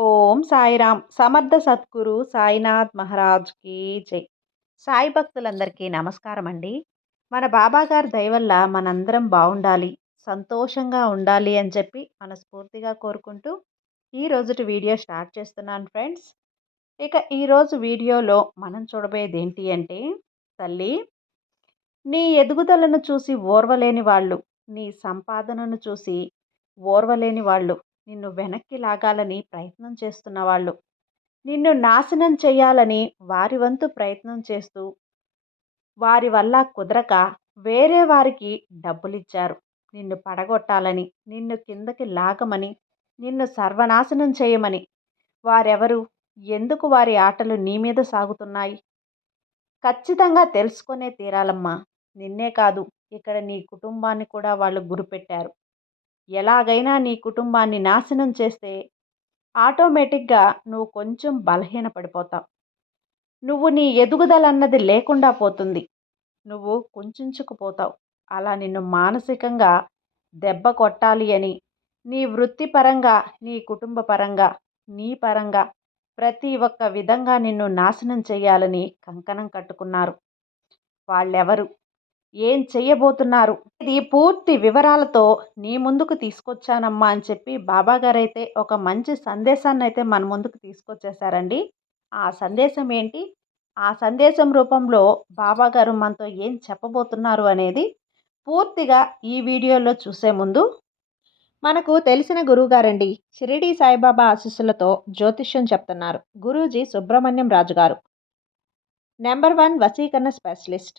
ఓం సాయిరామ్ సమర్థ సద్గురు సాయినాథ్ మహారాజ్కి జై. సాయి భక్తులందరికీ నమస్కారం అండి మన బాబాగారి దయవల్ల మనందరం బాగుండాలి సంతోషంగా ఉండాలి అని చెప్పి మనస్ఫూర్తిగా కోరుకుంటూ ఈ రోజుటి వీడియో స్టార్ట్ చేస్తున్నాను ఫ్రెండ్స్. ఇక ఈరోజు వీడియోలో మనం చూడబోయేది ఏంటి అంటే తల్లి నీ ఎదుగుదలను చూసి ఓర్వలేని వాళ్ళు నీ సంపాదనను చూసి ఓర్వలేని వాళ్ళు నిన్ను వెనక్కి లాగాలని ప్రయత్నం చేస్తున్న వాళ్ళు నిన్ను నాశనం చేయాలని వారి వంతు ప్రయత్నం చేస్తూ వారి వల్ల కుదరక వేరే వారికి డబ్బులిచ్చారు. నిన్ను పడగొట్టాలని నిన్ను కిందకి లాగమని నిన్ను సర్వనాశనం చేయమని. వారెవరు? ఎందుకు వారి ఆటలు నీ మీద సాగుతున్నాయి? ఖచ్చితంగా తెలుసుకునే తీరాలమ్మా. నిన్నే కాదు ఇక్కడ నీ కుటుంబాన్ని కూడా వాళ్ళు గురిపెట్టారు. ఎలాగైనా నీ కుటుంబాన్ని నాశనం చేస్తే ఆటోమేటిక్గా నువ్వు కొంచెం బలహీన పడిపోతావు. నువ్వు నీ ఎదుగుదల అన్నది లేకుండా పోతుంది. నువ్వు కుంచుకుపోతావు అలా నిన్ను మానసికంగా దెబ్బ కొట్టాలి అని నీ వృత్తిపరంగా నీ కుటుంబ పరంగా నీ పరంగా ప్రతి ఒక్క విధంగా నిన్ను నాశనం చేయాలని కంకణం కట్టుకున్నారు. వాళ్ళెవరు? ఏం చెయ్యబోతున్నారు? ఇది పూర్తి వివరాలతో నీ ముందుకు తీసుకొచ్చానమ్మా అని చెప్పి బాబా అయితే ఒక మంచి సందేశాన్ని అయితే మన ముందుకు తీసుకొచ్చేసారండి ఆ సందేశం ఏంటి? ఆ సందేశం రూపంలో బాబాగారు మనతో ఏం చెప్పబోతున్నారు అనేది పూర్తిగా ఈ వీడియోలో చూసే ముందు మనకు తెలిసిన గురువుగారండి షిరిడి సాయిబాబా ఆశీస్సులతో జ్యోతిష్యం చెప్తున్నారు. గురూజీ సుబ్రహ్మణ్యం రాజు గారు నెంబర్ వన్ వసీకరణ స్పెషలిస్ట్.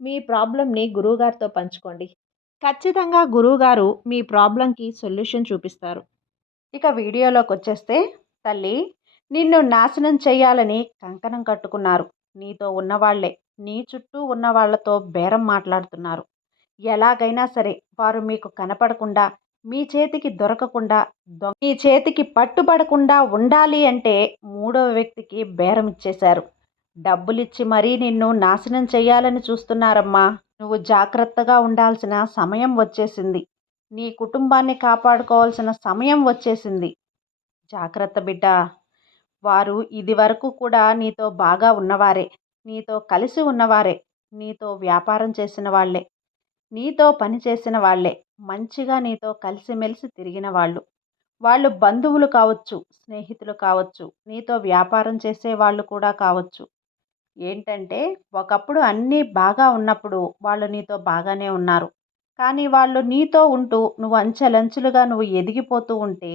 మీ ప్రాబ్లంని గురువుగారితో పంచుకోండి. ఖచ్చితంగా గురువుగారు మీ ప్రాబ్లంకి సొల్యూషన్ చూపిస్తారు. ఇక వీడియోలోకి వచ్చేస్తే తల్లి నిన్ను నాశనం చేయాలని కంకణం కట్టుకున్నారు. నీతో ఉన్నవాళ్ళే నీ చుట్టూ ఉన్న వాళ్ళతో బేరం మాట్లాడుతున్నారు. ఎలాగైనా సరే వారు మీకు కనపడకుండా మీ చేతికి దొరకకుండా మీ చేతికి పట్టుబడకుండా ఉండాలి అంటే మూడవ వ్యక్తికి బేరం ఇచ్చేశారు. డబ్బులిచ్చి మరీ నిన్ను నాశనం చేయాలని చూస్తున్నారమ్మా. నువ్వు జాగ్రత్తగా ఉండాల్సిన సమయం వచ్చేసింది. నీ కుటుంబాన్ని కాపాడుకోవాల్సిన సమయం వచ్చేసింది. జాగ్రత్త బిడ్డ. వారు ఇది వరకు కూడా నీతో బాగా ఉన్నవారే. నీతో కలిసి ఉన్నవారే. నీతో వ్యాపారం చేసిన వాళ్ళే. నీతో పని చేసిన వాళ్ళే. మంచిగా నీతో కలిసిమెలిసి తిరిగిన వాళ్ళు. వాళ్ళు బంధువులు కావచ్చు స్నేహితులు కావచ్చు నీతో వ్యాపారం చేసే వాళ్ళు కూడా కావచ్చు. ఏంటంటే ఒకప్పుడు అన్నీ బాగా ఉన్నప్పుడు వాళ్ళు నీతో బాగానే ఉన్నారు. కానీ వాళ్ళు నీతో ఉంటూ నువ్వు అంచెలంచులుగా నువ్వు ఎదిగిపోతూ ఉంటే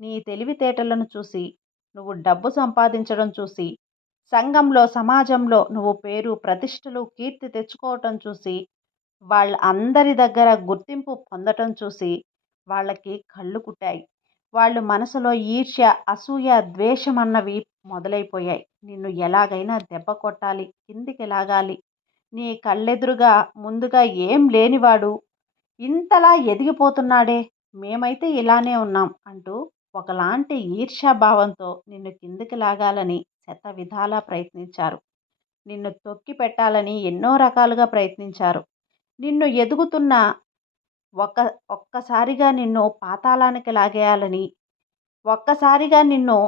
నీ తెలివితేటలను చూసి నువ్వు డబ్బు సంపాదించడం చూసి సంఘంలో సమాజంలో నువ్వు పేరు ప్రతిష్టలు కీర్తి తెచ్చుకోవటం చూసి వాళ్ళ అందరి దగ్గర గుర్తింపు పొందటం చూసి వాళ్ళకి కళ్ళు కుట్టాయి. వాళ్ళు మనసులో ఈర్ష్య అసూయ ద్వేషం అన్నవి మొదలైపోయాయి. నిన్ను ఎలాగైనా దెబ్బ కొట్టాలి కిందికి లాగాలి. నీ కళ్ళెదురుగా ముందుగా ఏం లేనివాడు. ఇంతలా ఎదిగిపోతున్నాడే. మేమైతే ఇలానే ఉన్నాం అంటూ ఒకలాంటి ఈర్ష్యాభావంతో నిన్ను కిందికి లాగాలని శత విధాలా ప్రయత్నించారు. నిన్ను తొక్కి పెట్టాలని ఎన్నో రకాలుగా ప్రయత్నించారు. నిన్ను ఎదుగుతున్న ఒక్క ఒక్కసారిగా నిన్ను పాతాళానికి లాగేయాలని ఒక్కసారిగా నిన్ను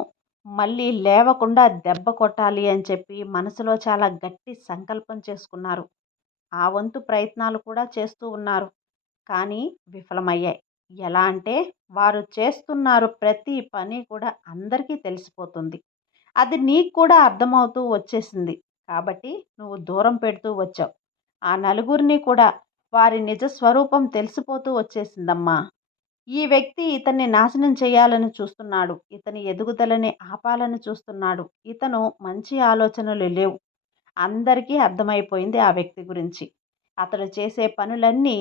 మళ్ళీ లేవకుండా దెబ్బ కొట్టాలి అని చెప్పి మనసులో చాలా గట్టి సంకల్పం చేసుకున్నారు. ఆ వంతు ప్రయత్నాలు కూడా చేస్తూ ఉన్నారు. కానీ విఫలమయ్యాయి. ఎలా అంటే వారు చేస్తున్నారు ప్రతి పని కూడా అందరికీ తెలిసిపోతుంది. అది నీకు కూడా అర్థమవుతూ వచ్చేసింది. కాబట్టి నువ్వు దూరం పెడుతూ వచ్చావు. ఆ నలుగురిని కూడా వారి నిజ స్వరూపం తెలిసిపోతూ వచ్చేసిందమ్మా. ఈ వ్యక్తి ఇతన్ని నాశనం చేయాలని చూస్తున్నాడు. ఇతని ఎదుగుదలని ఆపాలని చూస్తున్నాడు. ఇతను మంచి ఆలోచనలు లేవు. అందరికీ అర్థమైపోయింది ఆ వ్యక్తి గురించి. అతడు చేసే పనులన్నీ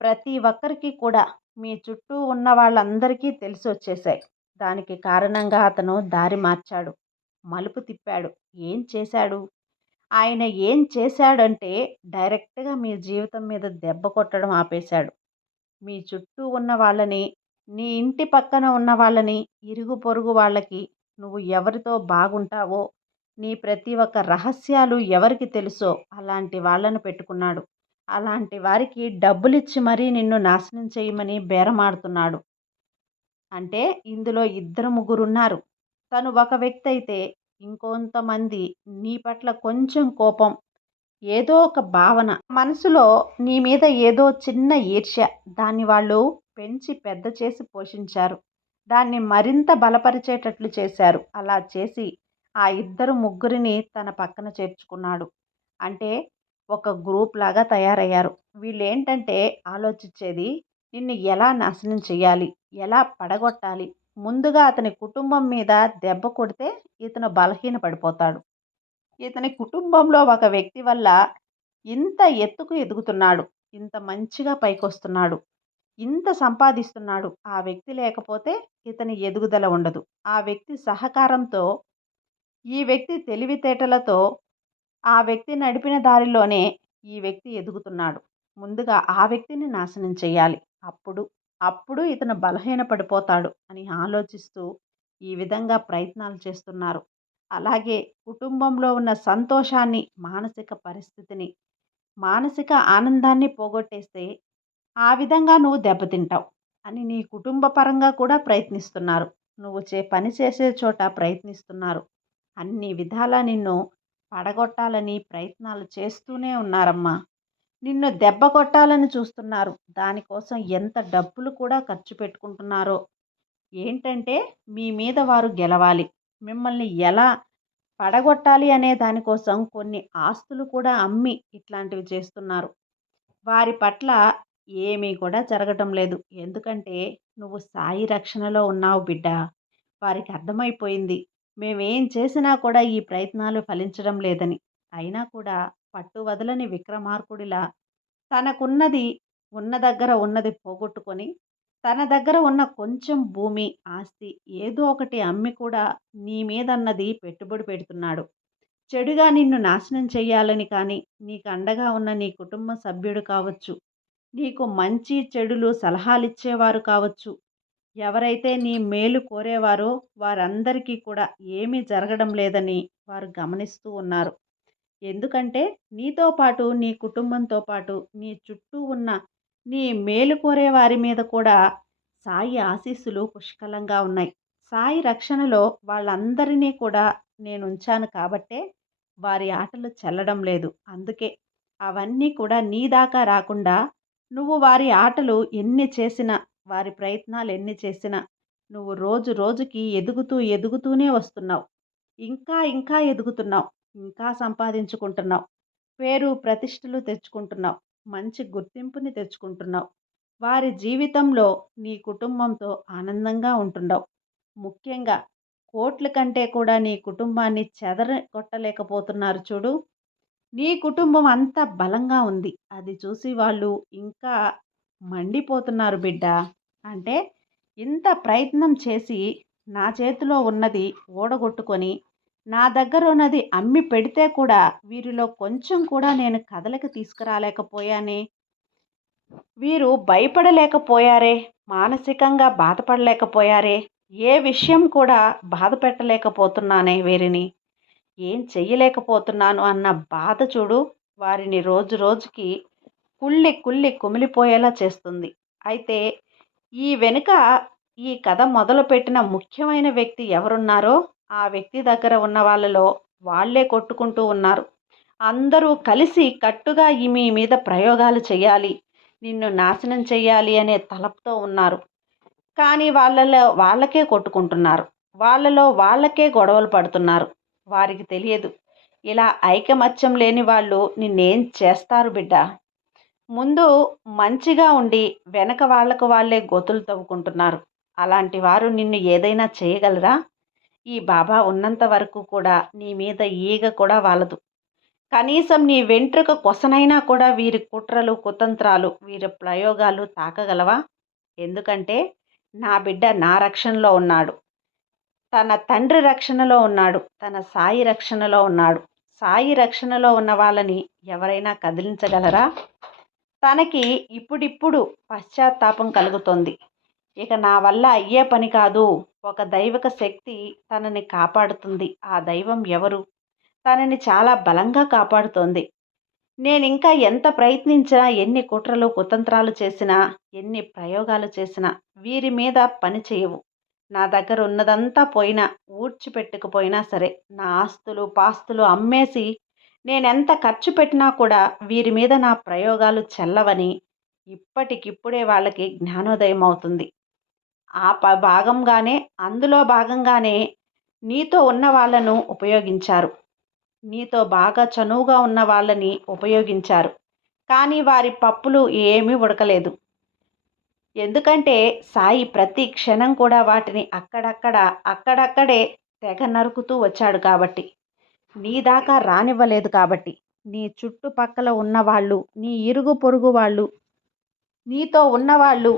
ప్రతి ఒక్కరికి కూడా మీ చుట్టూ ఉన్న వాళ్ళందరికీ తెలిసి వచ్చేసాయి దానికి కారణంగా అతను దారి మార్చాడు. మలుపు తిప్పాడు. ఏం చేశాడు? ఆయన ఏం చేశాడంటే డైరెక్ట్గా మీ జీవితం మీద దెబ్బ కొట్టడం ఆపేశాడు. మీ చుట్టూ ఉన్న వాళ్ళని నీ ఇంటి పక్కన ఉన్న వాళ్ళని ఇరుగు పొరుగు వాళ్ళకి నువ్వు ఎవరితో బాగుంటావో నీ ప్రతి ఒక్క రహస్యాలు ఎవరికి తెలుసో అలాంటి వాళ్ళను పెట్టుకున్నాడు. అలాంటి వారికి డబ్బులిచ్చి మరీ నిన్ను నాశనం చేయమని బేరమాడుతున్నాడు. అంటే ఇందులో ఇద్దరు ముగ్గురు ఉన్నారు తను ఒక వ్యక్తి అయితే ఇంకొంతమంది నీ పట్ల కొంచెం కోపం ఏదో ఒక భావన. మనసులో నీ మీద ఏదో చిన్న ఈర్ష్య. దాన్ని వాళ్ళు పెంచి పెద్ద చేసి పోషించారు. దాన్ని మరింత బలపరిచేటట్లు చేశారు. అలా చేసి ఆ ఇద్దరు ముగ్గురిని తన పక్కన చేర్చుకున్నాడు. అంటే ఒక గ్రూప్ లాగా తయారయ్యారు. వీళ్ళు ఏంటంటే ఆలోచించేది నిన్ను ఎలా నాశనం చేయాలి? ఎలా పడగొట్టాలి? ముందుగా అతని కుటుంబం మీద దెబ్బ కొడితే ఇతను బలహీన పడిపోతాడు ఇతని కుటుంబంలో ఒక వ్యక్తి వల్ల ఇంత ఎత్తుకు ఎదుగుతున్నాడు. ఇంత మంచిగా పైకొస్తున్నాడు. ఇంత సంపాదిస్తున్నాడు. ఆ వ్యక్తి లేకపోతే ఇతని ఎదుగుదల ఉండదు. ఆ వ్యక్తి సహకారంతో ఈ వ్యక్తి తెలివితేటలతో ఆ వ్యక్తి నడిపిన దారిలోనే ఈ వ్యక్తి ఎదుగుతున్నాడు. ముందుగా ఆ వ్యక్తిని నాశనం చేయాలి అప్పుడు అప్పుడు ఇతను బలహీన పడిపోతాడు అని ఆలోచిస్తూ ఈ విధంగా ప్రయత్నాలు చేస్తున్నారు. అలాగే కుటుంబంలో ఉన్న సంతోషాన్ని మానసిక పరిస్థితిని మానసిక ఆనందాన్ని పోగొట్టేస్తే ఆ విధంగా నువ్వు దెబ్బతింటావు అని నీ కుటుంబ పరంగా కూడా ప్రయత్నిస్తున్నారు. నువ్వు చే పని చేసే చోట ప్రయత్నిస్తున్నారు. అన్ని విధాలా నిన్ను పడగొట్టాలని ప్రయత్నాలు చేస్తూనే ఉన్నారమ్మా. నిన్ను దెబ్బ కొట్టాలని చూస్తున్నారు. దానికోసం ఎంత డబ్బులు కూడా ఖర్చు పెట్టుకుంటున్నారో. ఏంటంటే మీ మీద వారు గెలవాలి. మిమ్మల్ని ఎలా పడగొట్టాలి అనే దానికోసం కొన్ని ఆస్తులు కూడా అమ్మి ఇట్లాంటివి చేస్తున్నారు. వారి పట్ల ఏమీ కూడా జరగటం లేదు. ఎందుకంటే నువ్వు సాయి రక్షణలో ఉన్నావు బిడ్డ. వారికి అర్థమైపోయింది. మేమేం చేసినా కూడా ఈ ప్రయత్నాలు ఫలించడం లేదని. అయినా కూడా పట్టు వదలని విక్రమార్కుడిలా తనకున్నది ఉన్న దగ్గర ఉన్నది పోగొట్టుకొని తన దగ్గర ఉన్న కొంచెం భూమి ఆస్తి ఏదో ఒకటి అమ్మి కూడా నీ మీదన్నది పెట్టుబడి పెడుతున్నాడు. చెడుగా నిన్ను నాశనం చేయాలని కానీ నీకు అండగా ఉన్న నీ కుటుంబ సభ్యుడు కావచ్చు. నీకు మంచి చెడులు సలహాలు ఇచ్చేవారు కావచ్చు. ఎవరైతే నీ మేలు కోరేవారో వారందరికీ కూడా ఏమీ జరగడం లేదని వారు గమనిస్తూ ఉన్నారు. ఎందుకంటే నీతో పాటు నీ కుటుంబంతో పాటు నీ చుట్టూ ఉన్న నీ మేలు కోరే వారి మీద కూడా సాయి ఆశీస్సులు పుష్కలంగా ఉన్నాయి. సాయి రక్షణలో వాళ్ళందరినీ కూడా నేను ఉంచాను కాబట్టే వారి ఆటలు చెల్లడం లేదు. అందుకే అవన్నీ కూడా నీ దాకా రాకుండా నువ్వు వారి ఆటలు ఎన్ని చేసినా వారి ప్రయత్నాలు ఎన్ని చేసినా నువ్వు రోజు రోజుకి ఎదుగుతూ ఎదుగుతూనే వస్తున్నావు. ఇంకా ఇంకా ఎదుగుతున్నావు. ఇంకా సంపాదించుకుంటున్నావు. పేరు ప్రతిష్టలు తెచ్చుకుంటున్నావు. మంచి గుర్తింపుని తెచ్చుకుంటున్నావు. వారి జీవితంలో నీ కుటుంబంతో ఆనందంగా ఉంటున్నావు. ముఖ్యంగా కోట్ల కంటే కూడా నీ కుటుంబాన్ని చెదర కొట్టలేకపోతున్నారు చూడు. నీ కుటుంబం అంత బలంగా ఉంది. అది చూసి వాళ్ళు ఇంకా మండిపోతున్నారు బిడ్డ. అంటే ఇంత ప్రయత్నం చేసి నా చేతిలో ఉన్నది ఓడగొట్టుకొని నా దగ్గర ఉన్నది అమ్మి పెడితే కూడా వీరిలో కొంచెం కూడా నేను కదలిక తీసుకురాలేకపోయానే. వీరు భయపడలేకపోయారే మానసికంగా బాధపడలేకపోయారే ఏ విషయం కూడా బాధ పెట్టలేకపోతున్నానే వీరిని. ఏం చెయ్యలేకపోతున్నాను అన్న బాధ చూడు వారిని రోజు రోజుకి కుళ్ళి కుళ్ళి కుమిలిపోయేలా చేస్తుంది. అయితే ఈ వెనుక ఈ కథ మొదలుపెట్టిన ముఖ్యమైన వ్యక్తి ఎవరున్నారో ఆ వ్యక్తి దగ్గర ఉన్న వాళ్ళలో వాళ్ళే కొట్టుకుంటూ ఉన్నారు. అందరూ కలిసి కట్టుగా ఈ మీ మీద ప్రయోగాలు చేయాలి. నిన్ను నాశనం చేయాలి అనే తలపుతో ఉన్నారు. కానీ వాళ్ళలో వాళ్ళకే కొట్టుకుంటున్నారు. వాళ్ళలో వాళ్ళకే గొడవలు పడుతున్నారు. వారికి తెలియదు. ఇలా ఐకమత్యం లేని వాళ్ళు నిన్నేం చేస్తారు బిడ్డ? ముందు మంచిగా ఉండి వెనక వాళ్ళకు వాళ్ళే గొతులు తవ్వుకుంటున్నారు. అలాంటి వారు నిన్ను ఏదైనా చేయగలరా? ఈ బాబా ఉన్నంత వరకు కూడా నీ మీద ఈగ కూడా వాలదు. కనీసం నీ వెంట్రుక కొసనైనా కూడా వీరి కుట్రలు కుతంత్రాలు వీరి ప్రయోగాలు తాకగలవా? ఎందుకంటే నా బిడ్డ నా రక్షణలో ఉన్నాడు. తన తండ్రి రక్షణలో ఉన్నాడు. తన సాయి రక్షణలో ఉన్నాడు. సాయి రక్షణలో ఉన్న వాళ్ళని ఎవరైనా కదిలించగలరా? తనకి ఇప్పుడిప్పుడు పశ్చాత్తాపం కలుగుతోంది. ఇక నా వల్ల అయ్యే పని కాదు. ఒక దైవక శక్తి తనని కాపాడుతుంది. ఆ దైవం ఎవరు? తనని చాలా బలంగా కాపాడుతోంది. నేను ఇంకా ఎంత ప్రయత్నించినా ఎన్ని కుట్రలు కుతంత్రాలు చేసినా ఎన్ని ప్రయోగాలు చేసినా వీరి మీద పని చేయవు. నా దగ్గర ఉన్నదంతా పోయినా ఊడ్చిపెట్టుకుపోయినా సరే నా ఆస్తులు పాస్తులు అమ్మేసి నేనెంత ఖర్చు పెట్టినా కూడా వీరి మీద నా ప్రయోగాలు చెల్లవని ఇప్పటికిప్పుడే వాళ్ళకి జ్ఞానోదయం అవుతుంది ఆ ప భాగంగానే అందులో భాగంగానే నీతో ఉన్న వాళ్ళను ఉపయోగించారు. నీతో బాగా చనువుగా ఉన్న వాళ్ళని ఉపయోగించారు. కానీ వారి పప్పులు ఏమీ ఉడకలేదు. ఎందుకంటే సాయి ప్రతి క్షణం కూడా వాటిని అక్కడక్కడ అక్కడక్కడే తెగ నరుకుతూ వచ్చాడు కాబట్టి. నీ దాకా రానివ్వలేదు కాబట్టి. నీ చుట్టుపక్కల ఉన్నవాళ్ళు నీ ఇరుగు పొరుగు వాళ్ళు నీతో ఉన్నవాళ్ళు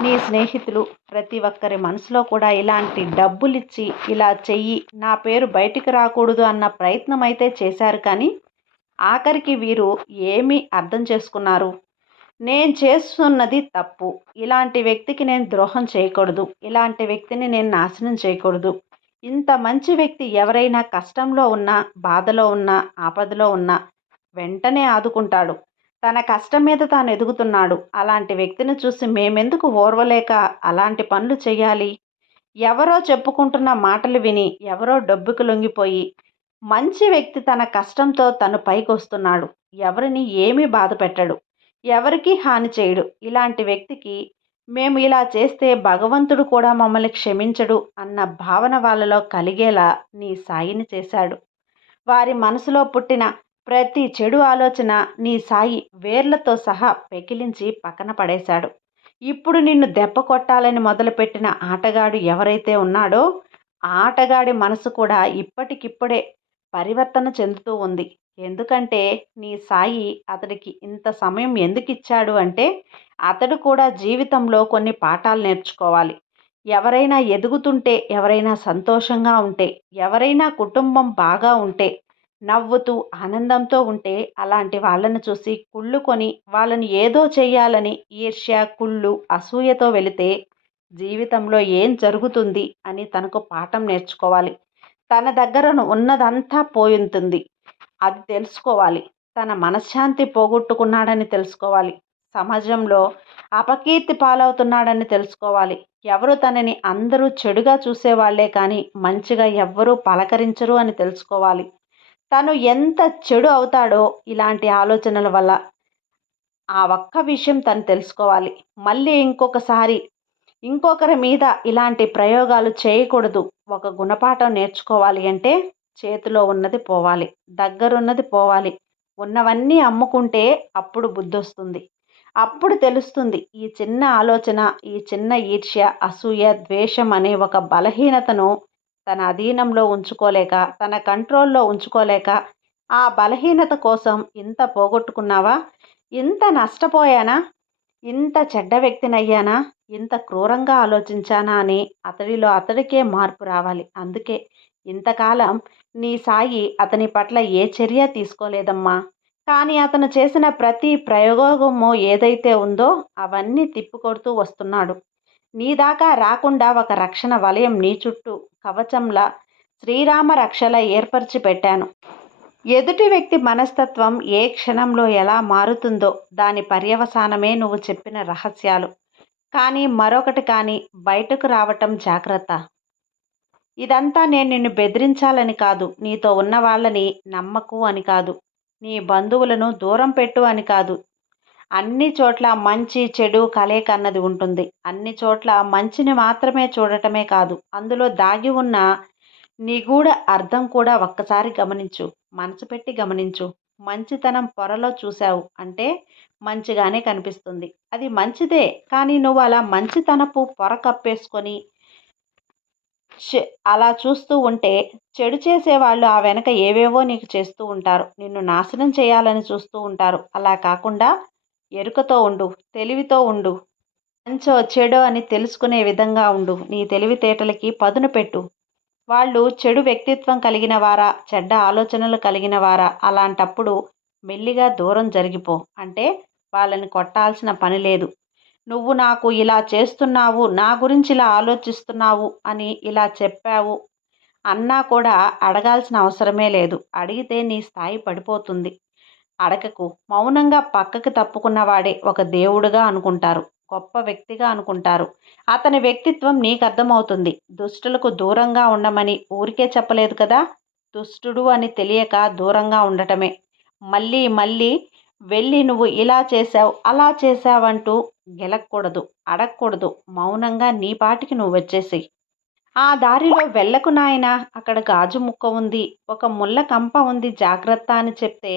నీ స్నేహితులు ప్రతి ఒక్కరి మనసులో కూడా ఇలాంటి డబ్బులిచ్చి ఇలా చెయ్యి నా పేరు బయటికి రాకూడదు అన్న ప్రయత్నం అయితే చేశారు కానీ ఆఖరికి వీరు ఏమీ అర్థం చేసుకున్నారు. నేను చేస్తున్నది తప్పు. ఇలాంటి వ్యక్తికి నేను ద్రోహం చేయకూడదు. ఇలాంటి వ్యక్తిని నేను నాశనం చేయకూడదు. ఇంత మంచి వ్యక్తి ఎవరైనా కష్టంలో ఉన్నా బాధలో ఉన్నా ఆపదలో ఉన్నా వెంటనే ఆదుకుంటాడు. తన కష్టం మీద తాను ఎదుగుతున్నాడు. అలాంటి వ్యక్తిని చూసి మేమెందుకు ఓర్వలేక అలాంటి పనులు చేయాలి ఎవరో చెప్పుకుంటున్న మాటలు విని ఎవరో డబ్బుకు లొంగిపోయి మంచి వ్యక్తి తన కష్టంతో తను పైకొస్తున్నాడు ఎవరిని ఏమీ బాధ పెట్టడు. ఎవరికి హాని చేయడు. ఇలాంటి వ్యక్తికి మేము ఇలా చేస్తే భగవంతుడు కూడా మమ్మల్ని క్షమించడు అన్న భావన వాళ్ళలో కలిగేలా నీ సాయిని చేశాడు. వారి మనసులో పుట్టిన ప్రతి చెడు ఆలోచన నీ సాయి వేర్లతో సహా పెకిలించి పక్కన పడేశాడు. ఇప్పుడు నిన్ను దెబ్బ కొట్టాలని మొదలుపెట్టిన ఆటగాడు ఎవరైతే ఉన్నాడో ఆ ఆటగాడి మనసు కూడా ఇప్పటికిప్పుడే పరివర్తన చెందుతూ ఉంది. ఎందుకంటే నీ సాయి అతడికి ఇంత సమయం ఎందుకు ఇచ్చాడు అంటే అతడు కూడా జీవితంలో కొన్ని పాఠాలు నేర్చుకోవాలి. ఎవరైనా ఎదుగుతుంటే ఎవరైనా సంతోషంగా ఉంటే ఎవరైనా కుటుంబం బాగా ఉంటే నవ్వుతూ ఆనందంతో ఉంటే అలాంటి వాళ్ళని చూసి కుళ్ళుకొని వాళ్ళని ఏదో చేయాలని ఈర్ష్య కుళ్ళు అసూయతో వెళితే జీవితంలో ఏం జరుగుతుంది అని తనకు పాఠం నేర్చుకోవాలి. తన దగ్గర ఉన్నదంతా పోయింటుంది. అది తెలుసుకోవాలి. తన మనశ్శాంతి పోగొట్టుకున్నాడని తెలుసుకోవాలి. సమాజంలో అపకీర్తి పాలవుతున్నాడని తెలుసుకోవాలి. ఎవరు తనని అందరూ చెడుగా చూసేవాళ్ళే కానీ మంచిగా ఎవ్వరూ పలకరించరు అని తెలుసుకోవాలి. తను ఎంత చెడు అవుతాడో ఇలాంటి ఆలోచనల వల్ల ఆ ఒక్క విషయం తను తెలుసుకోవాలి. మళ్ళీ ఇంకొకసారి ఇంకొకరి మీద ఇలాంటి ప్రయోగాలు చేయకూడదు. ఒక గుణపాఠం నేర్చుకోవాలి అంటే చేతిలో ఉన్నది పోవాలి దగ్గరున్నది పోవాలి. ఉన్నవన్నీ అమ్ముకుంటే అప్పుడు బుద్ధి వస్తుంది అప్పుడు తెలుస్తుంది ఈ చిన్న ఆలోచన ఈ చిన్న ఈర్ష్య అసూయ ద్వేషం అనే ఒక బలహీనతను తన అధీనంలో ఉంచుకోలేక తన కంట్రోల్లో ఉంచుకోలేక ఆ బలహీనత కోసం ఇంత పోగొట్టుకున్నావా? ఇంత నష్టపోయానా? ఇంత చెడ్డ వ్యక్తినయ్యానా? ఇంత క్రూరంగా ఆలోచించానా? అని అతడిలో అతడికే మార్పు రావాలి. అందుకే ఇంతకాలం నీ సాయి అతని పట్ల ఏ చర్య తీసుకోలేదమ్మా. కానీ అతను చేసిన ప్రతి ప్రయోగము ఏదైతే ఉందో అవన్నీ తిప్పికొడుతూ వస్తున్నాడు. నీ దాకా రాకుండా ఒక రక్షణ వలయం నీ చుట్టూ కవచంలా శ్రీరామ రక్షల ఏర్పరిచి పెట్టాను. ఎదుటి వ్యక్తి మనస్తత్వం ఏ క్షణంలో ఎలా మారుతుందో దాని పర్యవసానమే నువ్వు చెప్పిన రహస్యాలు. కానీ మరొకటి కానీ బయటకు రావటం జాగ్రత్త. ఇదంతా నేను నిన్ను బెదిరించాలని కాదు. నీతో ఉన్న వాళ్ళని నమ్మకు అని కాదు. నీ బంధువులను దూరం పెట్టు అని కాదు. అన్ని చోట్ల మంచి చెడు కలయిక అన్నది ఉంటుంది. అన్ని చోట్ల మంచిని మాత్రమే చూడటమే కాదు. అందులో దాగి ఉన్న నిగూఢ అర్థం కూడా ఒక్కసారి గమనించు. మనసు పెట్టి గమనించు. మంచితనం పొరలో చూశావు అంటే మంచిగానే కనిపిస్తుంది. అది మంచిదే. కానీ నువ్వు అలా మంచితనపు పొర కప్పేసుకొని చె- అలా చూస్తూ ఉంటే చెడు చేసేవాళ్ళు ఆ వెనక ఏవేవో నీకు చేస్తూ ఉంటారు. నిన్ను నాశనం చేయాలని చూస్తూ ఉంటారు. అలా కాకుండా ఎరుకతో ఉండు తెలివితో ఉండు. మంచో చెడో అని తెలుసుకునే విధంగా ఉండు. నీ తెలివితేటలకి పదును పెట్టు. వాళ్ళు చెడు వ్యక్తిత్వం కలిగిన వారా చెడ్డ ఆలోచనలు కలిగిన వారా అలాంటప్పుడు మెల్లిగా దూరం జరిగిపో. అంటే వాళ్ళని కొట్టాల్సిన పని లేదు. నువ్వు నాకు ఇలా చేస్తున్నావు నా గురించి ఇలా ఆలోచిస్తున్నావు అని ఇలా చెప్పావు అన్నా కూడా అడగాల్సిన అవసరమే లేదు. అడిగితే నీ స్థాయి పడిపోతుంది. అడగకు మౌనంగా పక్కకి తప్పుకున్నవాడే ఒక దేవుడుగా అనుకుంటారు. గొప్ప వ్యక్తిగా అనుకుంటారు. అతని వ్యక్తిత్వం నీకు అర్థమవుతుంది దుష్టులకు దూరంగా ఉండమని ఊరికే చెప్పలేదు కదా? దుష్టుడు అని తెలియక దూరంగా ఉండటమే. మళ్ళీ మళ్ళీ వెళ్ళి నువ్వు ఇలా చేసావు అలా చేసావంటూ గెలకూడదు అడగకూడదు. మౌనంగా నీ పాటికి నువ్వు వచ్చేసి ఆ దారిలో వెళ్ళకు నాయన. అక్కడ గాజు ముక్క ఉంది. ఒక ముళ్ళ కంప ఉంది జాగ్రత్త అని చెప్తే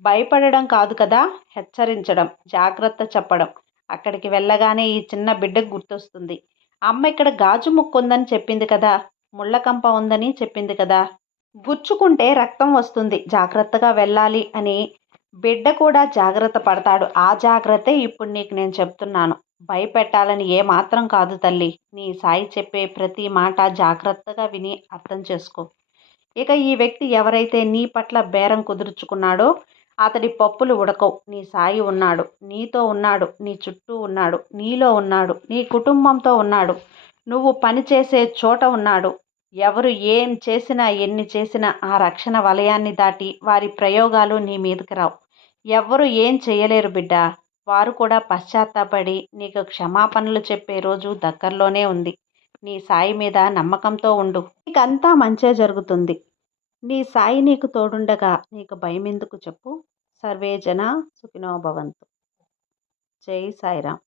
భయపడడం కాదు కదా? హెచ్చరించడం జాగ్రత్త చెప్పడం. అక్కడికి వెళ్ళగానే ఈ చిన్న బిడ్డకు గుర్తొస్తుంది. అమ్మ ఇక్కడ గాజు ముక్కుందని చెప్పింది కదా? ముళ్ళకంప ఉందని చెప్పింది కదా? గుచ్చుకుంటే రక్తం వస్తుంది. జాగ్రత్తగా వెళ్ళాలి అని బిడ్డ కూడా జాగ్రత్త పడతాడు. ఆ జాగ్రత్తే ఇప్పుడు నీకు నేను చెప్తున్నాను. భయపెట్టాలని ఏమాత్రం కాదు తల్లి. నీ సాయి చెప్పే ప్రతి మాట జాగ్రత్తగా విని అర్థం చేసుకో. ఇక ఈ వ్యక్తి ఎవరైతే నీ పట్ల బేరం కుదుర్చుకున్నాడో అతడి పప్పులు ఉడకవు. నీ సాయి ఉన్నాడు. నీతో ఉన్నాడు. నీ చుట్టూ ఉన్నాడు. నీలో ఉన్నాడు. నీ కుటుంబంతో ఉన్నాడు. నువ్వు పనిచేసే చోట ఉన్నాడు. ఎవరు ఏం చేసినా ఎన్ని చేసినా ఆ రక్షణ వలయాన్ని దాటి వారి ప్రయోగాలు నీ మీదకి రావు. ఎవ్వరు ఏం చేయలేరు బిడ్డ. వారు కూడా పశ్చాత్తాపడి నీకు క్షమాపణలు చెప్పే రోజు దగ్గరలోనే ఉంది. నీ సాయి మీద నమ్మకంతో ఉండు. నీకంతా మంచే జరుగుతుంది. నీ సాయి నీకు తోడుండగా నీకు భయం ఎందుకు చెప్పు? సర్వే జన సుఖినో భవంతు. జై సాయిరామ్.